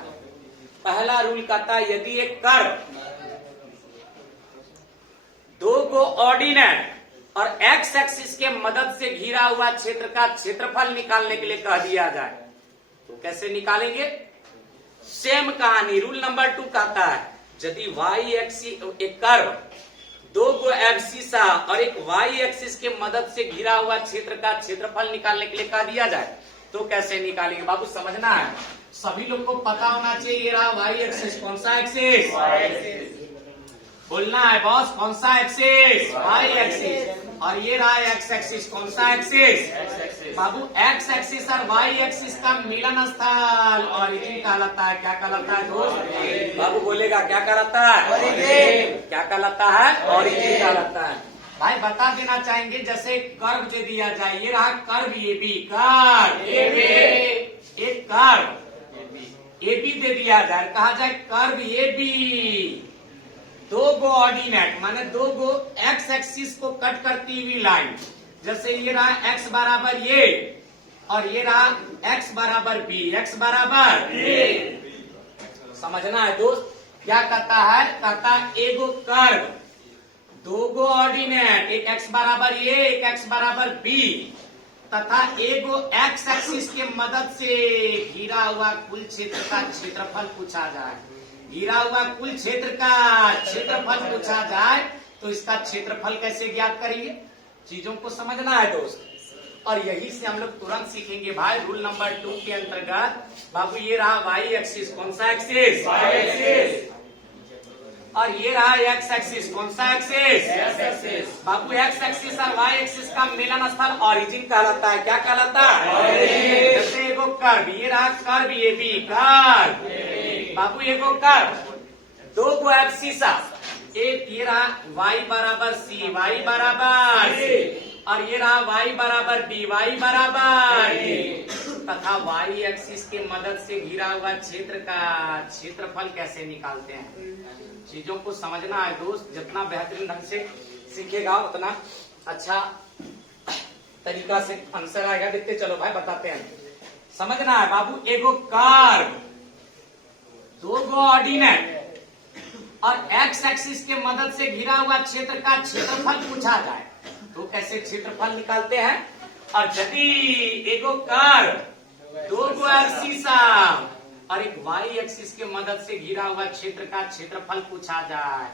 पहला रूल कहता है यदि एक कर्व दो को ऑर्डिनेट और एक्स एक्सिस के मदद से घिरा हुआ क्षेत्र का क्षेत्रफल निकालने के लिए कह दिया जाए तो कैसे निकालेंगे? सेम कहानी रूल नंबर 2 कहता है यदि वाई एक्सिस एक कर्व दो को एब्सिसा और एक वाई एक्सिस के मदद से घिरा हुआ क्षेत्र का क्षेत्रफल निकालने के लिए कह दिया जाए तो कैसे निकालेंगे? बाबू समझना है, सभी लोग को पता होना चाहिए। ये रहा वाई एक्सिस, कौन सा एक्सिस? बोलना है बॉस, कौन सा एक्सिस? Y axis. और ये रहा एक्स एक्सिस, कौन सा एक्सिस? बाबू एक्स एक्सिस और वाई एक्सिस का मिलन स्थल ऑरिजिन कहलाता है। क्या कहलाता है दोस्त? बाबू बोलेगा क्या कहलाता है? ऑरिजिन। क्या कहलाता है? ऑरिजिन कहलाता है। भाई बता देना चाहेंगे जैसे कर्व दे दिया जाए, ये रहा कर्व ए बी, कर्व एक कर्व ए बी दे दिया जाए, कहा जाए कर्व ए बी दो गो ऑर्डिनेट माने दो गो एक्स एक्सिस को कट करती हुई लाइन, जैसे ये रहा एक्स बराबर ये और ये रहा एक्स बराबर बी, एक्स बराबर समझना है दोस्त। क्या कहता है? कहता एगो कर्व दो गो ऑर्डिनेट, एक एक्स बराबर ये एक एक्स बराबर बी तथा एगो एक्स एक्सिस के मदद से घिरा हुआ कुल क्षेत्र का क्षेत्रफल पूछा जाए। घिरा हुआ कुल क्षेत्र का क्षेत्रफल पूछा जाए तो इसका क्षेत्रफल कैसे ज्ञात करेंगे? चीजों को समझना है दोस्त। और यही से हम लोग तुरंत सीखेंगे भाई रूल नंबर 2 के अंतर्गत। बाबू ये रहा वाई एक्सिस, कौन सा एक्सिस? Y axis. और ये रहा एक्स एक्सिस, कौन सा एक्सिस? X axis. बाबू एक्स एक्सिस और वाई एक्सिस का मिलन स्थल ऑरिजिन कहलाता है। क्या कहलाता है? ऑरिजिन। जैसे एगो कर्व, ये रहा कर्व ए बी, कर्व बाबू एगो कर्व दो गो एब्सिसा, एक ये रहा y बराबर सी, y बराबर और ये रहा y बराबर b, y बराबर तथा y एक्सिस के मदद से घिरा हुआ क्षेत्र का क्षेत्रफल कैसे निकालते हैं? चीजों को समझना है दोस्त। जितना बेहतरीन ढंग से सीखेगा उतना अच्छा तरीका से आंसर आएगा। देखते चलो भाई बताते हैं। समझना है बाबू, एगो कर्व दो गो ऑर्डिनेट और एक्स एक्सिस के मदद से घिरा हुआ क्षेत्र का क्षेत्रफल पूछा जाए तो कैसे क्षेत्रफल निकालते हैं? और यदि एगो कर्व दो गो एक्सिस और एक वाई एक्सिस के मदद से घिरा हुआ क्षेत्र का क्षेत्रफल पूछा जाए,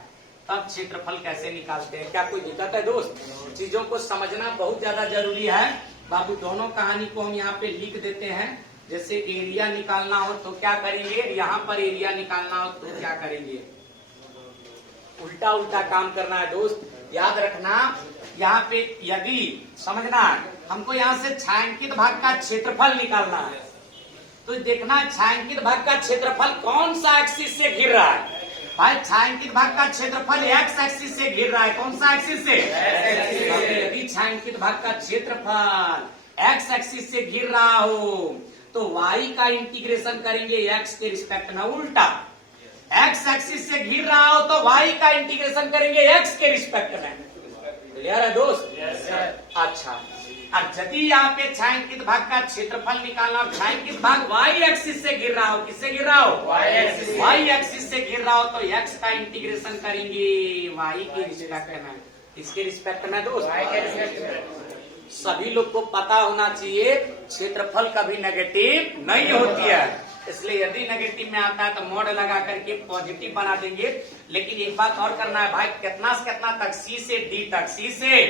तब क्षेत्रफल कैसे निकालते हैं? क्या कोई दिक्कत है दोस्त? चीजों को समझना बहुत ज्यादा जरूरी है बाबू। दोनों कहानी को हम यहाँ पे लिख देते हैं। जैसे एरिया निकालना हो तो क्या करेंगे, यहाँ पर एरिया निकालना हो तो क्या करेंगे, उल्टा उल्टा काम करना है दोस्त, याद रखना। यहाँ पे यदि समझना है हमको यहाँ से छायांकित भाग का क्षेत्रफल निकालना है तो देखना छायांकित भाग का क्षेत्रफल कौन सा एक्सिस से घिर रहा है। भाई छायांकित भाग का क्षेत्रफल एक्स एक्सिस से घिर रहा है, कौन सा एक्सिस से? यदि छायांकित भाग का क्षेत्रफल एक्स एक्सिस से घिर रहा हो तो वाई का इंटीग्रेशन करेंगे एक्स के रिस्पेक्ट में, उल्टा एक्स एक्सिस से घिर रहा हो तो वाई का इंटीग्रेशन करेंगे एक्स के रिस्पेक्ट में। क्लियर है दोस्त? अच्छा, अब यदि यहाँ पे छायांकित भाग का क्षेत्रफल निकालना हो, छायांकित भाग वाई एक्सिस से घिर रहा हो, किससे घिर रहा हो? वाई एक्सिस से घिर रहा हो तो एक्स का इंटीग्रेशन करेंगे वाई के रिस्पेक्ट में। इसके रिस्पेक्ट में दोस्त सभी लोग को पता होना चाहिए क्षेत्रफल कभी नेगेटिव नहीं होती है, इसलिए यदि नेगेटिव में आता है तो मोड लगा करके पॉजिटिव बना देंगे। लेकिन एक बात और करना है भाई, कितना से कितना तक? सी से डी तक, सी से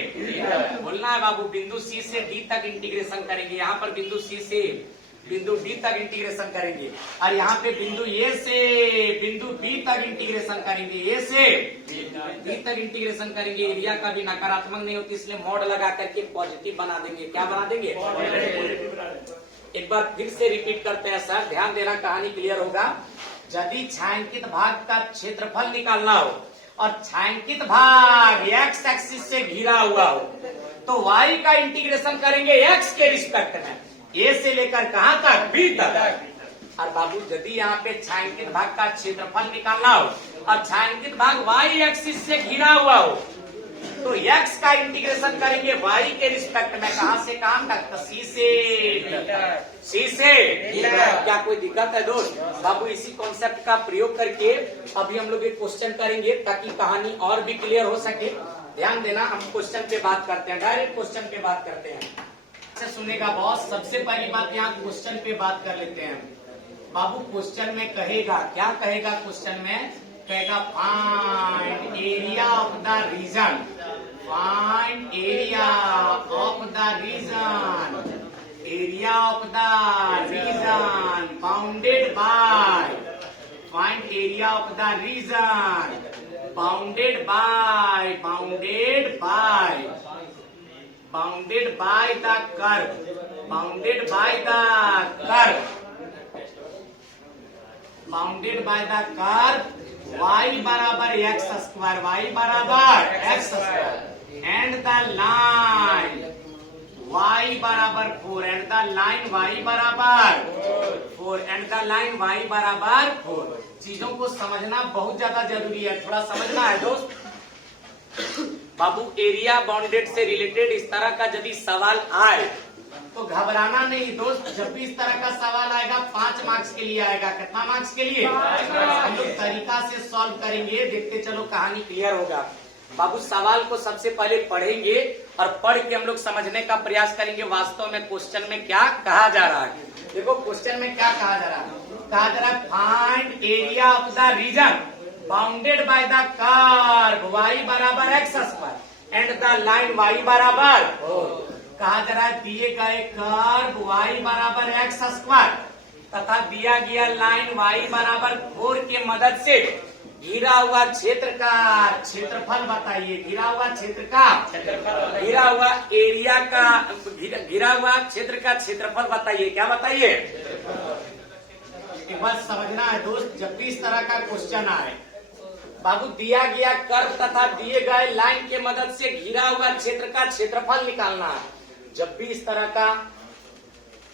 बोलना है बाबू। बिंदु सी से डी तक इंटीग्रेशन करेंगे, यहाँ पर बिंदु सी से बिंदु डी तक इंटीग्रेशन करेंगे और यहाँ पे बिंदु ए से बिंदु बी तक इंटीग्रेशन करेंगे, ए से बी तक इंटीग्रेशन करेंगे। एरिया का भी नकारात्मक नहीं होती इसलिए मोड लगा करके पॉजिटिव बना देंगे। क्या बना देंगे? एक बार फिर से रिपीट करते हैं सर, ध्यान देना, कहानी क्लियर होगा। यदि छायांकित भाग का क्षेत्रफल निकालना हो और छायांकित भाग एक्स एक्सिस से घिरा हुआ हो तो वाई का इंटीग्रेशन करेंगे एक्स के रिस्पेक्ट में, ए से लेकर कहां तक? बी तक। और बाबू यदि यहाँ पे छायांकित भाग का क्षेत्रफल निकालना हो और छायांकित भाग वाई एक्सिस से घिरा हुआ हो तो एक्स का इंटीग्रेशन करेंगे वाई के रिस्पेक्ट में, कहां से कहां तक? तो सी से क्या कोई दिक्कत है दोस्त? बाबू इसी कॉन्सेप्ट का प्रयोग करके अभी हम लोग एक क्वेश्चन करेंगे ताकि कहानी और भी क्लियर हो सके। ध्यान देना, हम क्वेश्चन पे बात करते हैं, डायरेक्ट क्वेश्चन पे बात करते हैं। अच्छा सुनेगा बॉस, सबसे पहली बात यहाँ क्वेश्चन पे बात कर लेते हैं। बाबू क्वेश्चन में कहेगा, क्या कहेगा क्वेश्चन में? कहेगा find area of the region, find area of the region, area of the region bounded by, find area of the region bounded by, bounded by the curve, bounded by the curve, bounded by the curve y बराबर x square, y बराबर x square and the line y बराबर 4 and the line y बराबर 4 and the line y बराबर 4। चीजों को समझना बहुत ज्यादा जरूरी है, थोड़ा समझना है दोस्त। बाबू एरिया बाउंडेड से रिलेटेड इस तरह का यदि सवाल आए तो घबराना नहीं दोस्त। जब भी इस तरह का सवाल आएगा 5 मार्क्स के लिए आएगा। कितना मार्क्स के लिए? हम लोग तरीका से सॉल्व करेंगे, देखते चलो कहानी क्लियर होगा। बाबू सवाल को सबसे पहले पढ़ेंगे और पढ़ के हम लोग समझने का प्रयास करेंगे वास्तव में क्वेश्चन में क्या कहा जा रहा है। देखो क्वेश्चन में क्या कहा जा रहा है, कहा जा रहा है find area of the region bounded by the curve y बराबर x square and the line y बराबर, कहा जा रहा है दिए गए कर्व y बराबर एक्स स्क्वायर तथा दिया गया लाइन y बराबर 4 के मदद से घिरा हुआ क्षेत्र का क्षेत्रफल बताइए। घिरा हुआ क्षेत्र का घिरा हुआ एरिया का घिरा हुआ क्षेत्र का क्षेत्रफल बताइए। क्या बताइए? एक बात समझना है दोस्त, जब भी इस तरह का क्वेश्चन आए बाबू दिया गया कर्व तथा दिए गए लाइन के मदद से घिरा हुआ क्षेत्र का क्षेत्रफल निकालना है। जब भी इस तरह का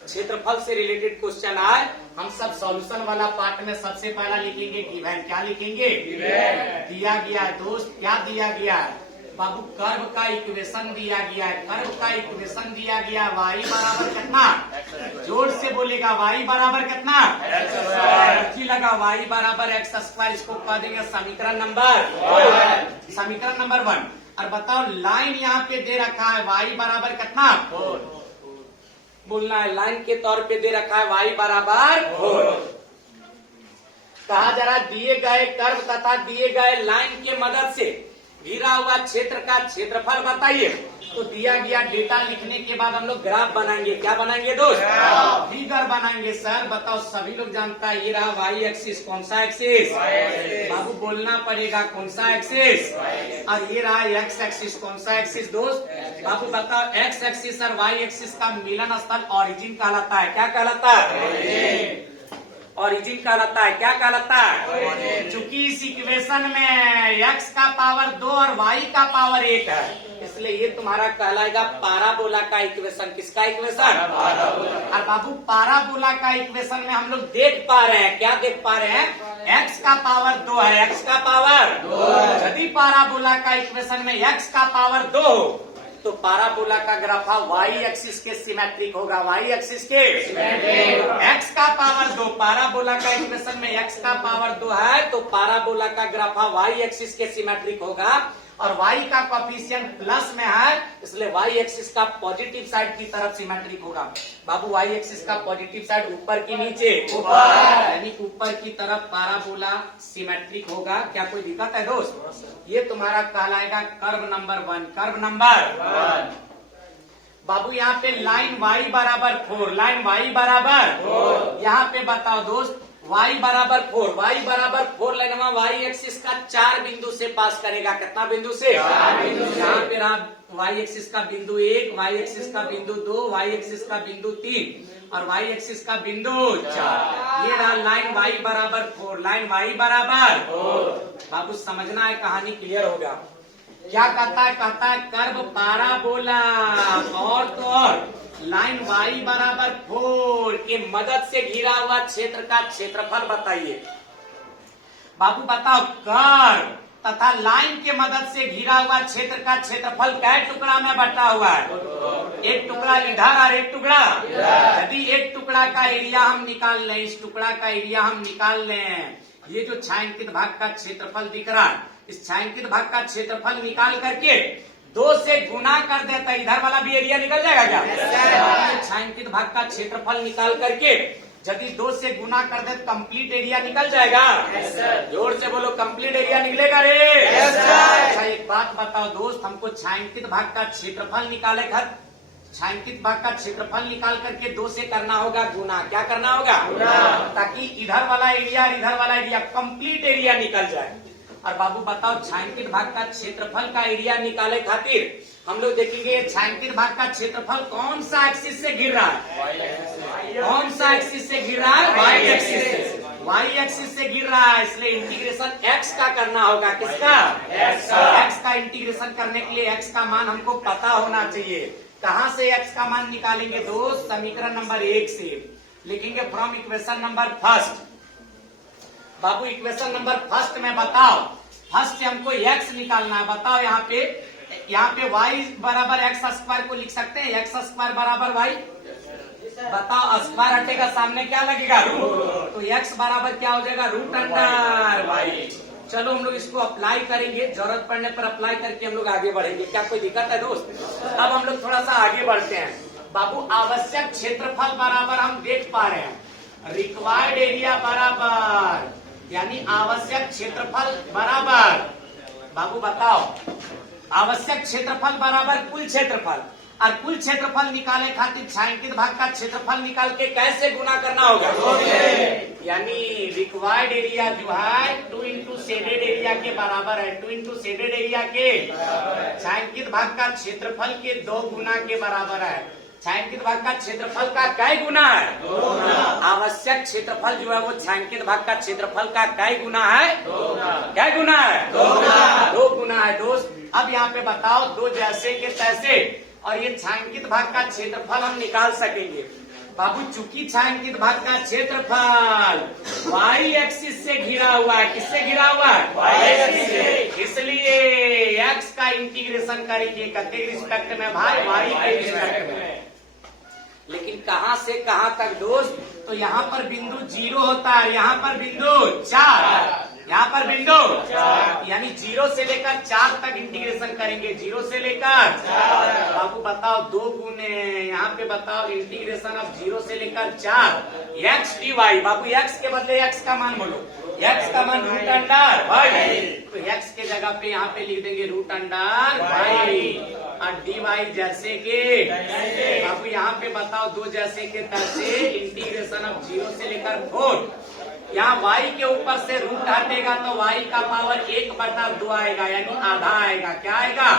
क्षेत्रफल से रिलेटेड क्वेश्चन आए हम सब सॉल्यूशन वाला पार्ट में सबसे पहला लिखेंगे गिवन। क्या लिखेंगे? दिया गया है दोस्त, क्या दिया गया है बाबू? कर्व का इक्वेशन दिया गया है। कर्व का इक्वेशन दिया गया y बराबर कितना? जोर से बोलेगा y बराबर कितना? जी लगा y बराबर एक्स स्क्वायर, इसको कह देंगे समीकरण नंबर 1। और बताओ लाइन यहाँ पे दे रखा है y बराबर कितना? बोलना है। लाइन के तौर पे दे रखा है y बराबर 4। कहा जरा दिए गए कर्व तथा दिए गए लाइन के मदद से घिरा हुआ क्षेत्र का क्षेत्रफल बताइए। तो दिया गया डेटा लिखने के बाद हम लोग ग्राफ बनाएंगे। क्या बनाएंगे दोस्त? फिगर बनाएंगे। सर बताओ, सभी लोग जानता है ये रहा वाई एक्सिस। कौन सा एक्सिस? बाबू बोलना पड़ेगा कौन सा एक्सिस। और ये रहा एक्स एक्सिस। कौन सा एक्सिस दोस्त? बाबू बताओ, एक्स एक्सिस और वाई एक्सिस का मिलन स्थल ओरिजिन कहलाता है। क्या कहलाता है? ओरिजिन कहलाता है। क्या कहलाता है? चूंकि इस इक्वेशन में x का पावर 2 और y का पावर 1 है, इसलिए ये तुम्हारा कहलाएगा पाराबोला का इक्वेशन। किसका इक्वेशन? और बाबू पाराबोला का इक्वेशन में हम लोग देख पा रहे हैं, क्या देख पा रहे हैं? x का पावर 2 है। x का पावर 2। यदि पाराबोला का इक्वेशन में x का पावर 2 हो तो पाराबोला का ग्राफा y एक्सिस के सिमेट्रिक होगा। y एक्सिस के x का पावर 2। पाराबोला का इक्वेशन में x का पावर 2 है तो पाराबोला का ग्राफा y एक्सिस के सिमेट्रिक होगा। और y का कोफिशिएंट प्लस में है, इसलिए y एक्सिस का पॉजिटिव साइड की तरफ सिमेट्रिक होगा। बाबू y एक्सिस का पॉजिटिव साइड ऊपर की नीचे? ऊपर। यानी ऊपर की तरफ पाराबोला सिमेट्रिक होगा। क्या कोई दिक्कत है दोस्त? ये तुम्हारा कहलाएगा कर्व नंबर 1। Curve number 1। बाबू यहाँ पे लाइन y बराबर 4। लाइन y बराबर 4। यहाँ पे बताओ दोस्त, y बराबर 4। y बराबर 4 लाइन में y एक्सिस का 4 बिंदु से पास करेगा। कितना बिंदु से? 4 बिंदु से। यहाँ पे रहा y एक्सिस का बिंदु 1, y एक्सिस का बिंदु 2, y एक्सिस का बिंदु 3 और y एक्सिस का बिंदु 4। ये रहा लाइन y बराबर 4। लाइन y बराबर 4। बाबू समझना है, कहानी क्लियर होगा। क्या कहता है? कहता है कर्व पाराबोला और तो और लाइन y बराबर 4 के मदद से घिरा हुआ क्षेत्र का क्षेत्रफल बताइए। बाबू बताओ, कर्व तथा लाइन के मदद से घिरा हुआ क्षेत्र का क्षेत्रफल कै टुकड़ा में बटा हुआ है? एक टुकड़ा इधर और एक टुकड़ा इधर। यदि एक टुकड़ा का एरिया हम निकाल लें, इस टुकड़ा का एरिया हम निकाल लें, ये जो छायांकित भाग का क्षेत्रफल दिख रहा है, इस छायांकित भाग का क्षेत्रफल निकाल करके 2 से गुना कर देता, इधर वाला भी एरिया निकल जाएगा क्या? छायांकित भाग का क्षेत्रफल निकाल करके यदि 2 से गुना कर दे कंप्लीट एरिया निकल जाएगा। जोर से बोलो, कंप्लीट एरिया निकलेगा रे। अच्छा एक बात बताओ दोस्त, हमको छायांकित भाग का क्षेत्रफल निकाले घर, छायांकित भाग का क्षेत्रफल निकाल करके 2 से करना होगा गुना। क्या करना होगा? ताकि इधर वाला एरिया और इधर वाला एरिया कंप्लीट एरिया निकल जाए। और बाबू बताओ, छायांकित भाग का क्षेत्रफल का एरिया निकाले खातिर हम लोग देखेंगे छायांकित भाग का क्षेत्रफल कौन सा एक्सिस से घिर रहा है? कौन सा एक्सिस से घिर रहा है? वाई एक्सिस से। वाई एक्सिस से घिर रहा है, इसलिए इंटीग्रेशन एक्स का करना होगा। किसका? एक्स का इंटीग्रेशन करने के लिए एक्स का मान हमको पता होना चाहिए। कहाँ से एक्स का मान निकालेंगे दोस्त? समीकरण नंबर 1 से लिखेंगे from equation number 1। Babu equation number 1 में बताओ, फर्स्ट से हमको x निकालना है। बताओ यहाँ पे y बराबर एक्स स्क्वायर को लिख सकते हैं? एक्स स्क्वायर बराबर y। बताओ, स्क्वायर हटेगा, सामने क्या लगेगा? रूट। तो x बराबर क्या हो जाएगा? Root under y। चलो हम लोग इसको अप्लाई करेंगे, जरूरत पड़ने पर अप्लाई करके हम लोग आगे बढ़ेंगे। क्या कोई दिक्कत है दोस्त? अब हम लोग थोड़ा सा आगे बढ़ते हैं। बाबू आवश्यक क्षेत्रफल बराबर हम देख पा रहे हैं रिक्वायर्ड एरिया बराबर, यानी आवश्यक क्षेत्रफल बराबर। बाबू बताओ, आवश्यक क्षेत्रफल बराबर कुल क्षेत्रफल, और कुल क्षेत्रफल निकाले खातिर छायांकित भाग का क्षेत्रफल निकाल के कैसे गुना करना होगा? यानी रिक्वायर्ड एरिया जो है 2 इंटू शेडेड एरिया के बराबर है। 2 इंटू शेडेड एरिया के छायांकित भाग का क्षेत्रफल के 2 गुना के बराबर है। छायांकित भाग का क्षेत्रफल का कै गुना है? 2 गुना। आवश्यक क्षेत्रफल जो है वो छायांकित भाग का क्षेत्रफल का कै गुना है? 2 गुना। कै गुना है? 2 गुना। 2 गुना है दोस्त। अब यहाँ पे बताओ, 2 जैसे के तैसे, और ये छायांकित भाग का क्षेत्रफल हम निकाल सकेंगे। बाबू चूंकि छायांकित भाग का क्षेत्रफल वाई एक्सिस से घिरा हुआ है, किससे घिरा हुआ है? वाई एक्सिस से, इसलिए एक्स का इंटीग्रेशन करेंगे किसके रिस्पेक्ट में भाई? वाई के रिस्पेक्ट में। लेकिन कहां से कहां तक दोस्त? तो यहाँ पर बिंदु 0 होता है, यहाँ पर बिंदु 4, यहाँ पर बिंदु यानी 0 से लेकर 4 तक इंटीग्रेशन करेंगे। 0 से लेकर बाबू बताओ 2 गुने यहाँ पे बताओ इंटीग्रेशन ऑफ 0 से लेकर 4 एक्स डी वाई। बाबू एक्स के बदले एक्स का मान बोलो। एक्स का मान रूट अंडर वाई, तो एक्स के जगह पे यहाँ पे लिख देंगे रूट अंडर वाई और डी वाई जैसे के बाबू यहाँ पे बताओ 2 जैसे के तैसे इंटीग्रेशन ऑफ 0 से लेकर 4। यहाँ y के ऊपर से रूट हटेगा तो y का पावर 1/2 आएगा यानी आधा आएगा। क्या आएगा?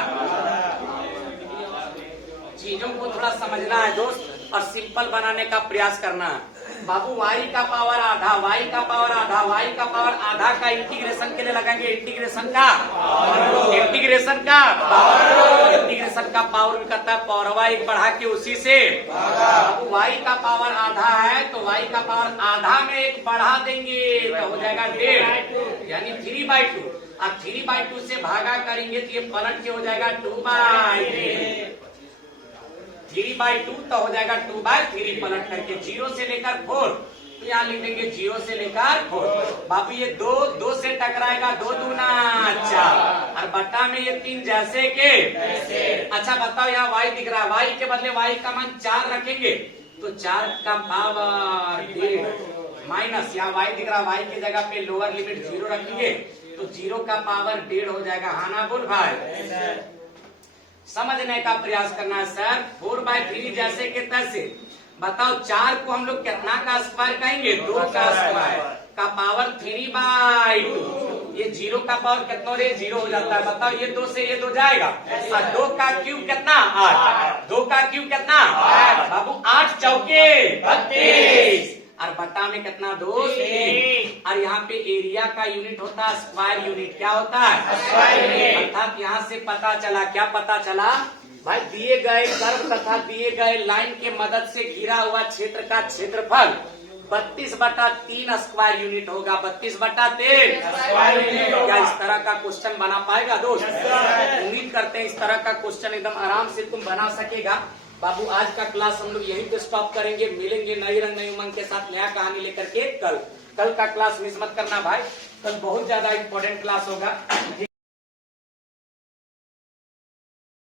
चीजों को थोड़ा समझना है दोस्त और सिंपल बनाने का प्रयास करना है। बाबू y का पावर आधा, y का पावर आधा, y का पावर आधा का इंटीग्रेशन के लिए लगाएंगे। इंटीग्रेशन का पावर भी करता है पावर एक बढ़ा के उसी से। बाबू y का पावर आधा है तो y का पावर आधा में 1 बढ़ा देंगे तो हो जाएगा 1.5 यानी 3/2। अब 3/2 से भागा करेंगे तो ये पलट के हो जाएगा 2/3। 3/2 तो हो जाएगा 2/3 पलट करके 0 से लेकर 4 तो यहाँ लिख देंगे 0 से लेकर 4। बाबू ये 2 से टकराएगा 2 दूना 4 और बट्टा में ये 3 जैसे के। अच्छा बताओ यहाँ y दिख रहा है, y के बदले y का मान 4 रखेंगे तो 4 का पावर 1.5 माइनस यहाँ y दिख रहा है, y की जगह पे लोअर लिमिट 0 रखेंगे तो 0 का पावर 1.5 हो जाएगा। हाँ ना बोल भाई? समझने का प्रयास करना है सर। 4/3 जैसे के तैसे बताओ 4 को हम लोग कितना का स्क्वायर कहेंगे? 2 का स्क्वायर का पावर 3/2। ये 0 का पावर कितना रे? 0 हो जाता है। बताओ ये 2 से ये 2 जाएगा और 2 का क्यूब कितना? 8। 2 का क्यूब कितना? बाबू 8 चौके 32 और बट्टा में कितना दोस्त? और यहाँ पे एरिया का यूनिट होता है स्क्वायर यूनिट। क्या होता है? Square unit. अर्थात यहाँ से पता चला, क्या पता चला भाई? दिए गए कर्व तथा दिए गए लाइन के मदद से घिरा हुआ क्षेत्र का क्षेत्रफल 32/3 स्क्वायर यूनिट होगा। 32/3 क्या इस तरह का क्वेश्चन बना पाएगा दोस्त? उम्मीद करते हैं इस तरह का क्वेश्चन एकदम आराम से तुम बना सकेगा। बाबू आज का क्लास हम लोग यहीं पे स्टॉप करेंगे। मिलेंगे नई रंग नई उमंग के साथ नया कहानी लेकर के कल का क्लास मिस मत करना भाई। कल बहुत ज्यादा इंपॉर्टेंट क्लास होगा।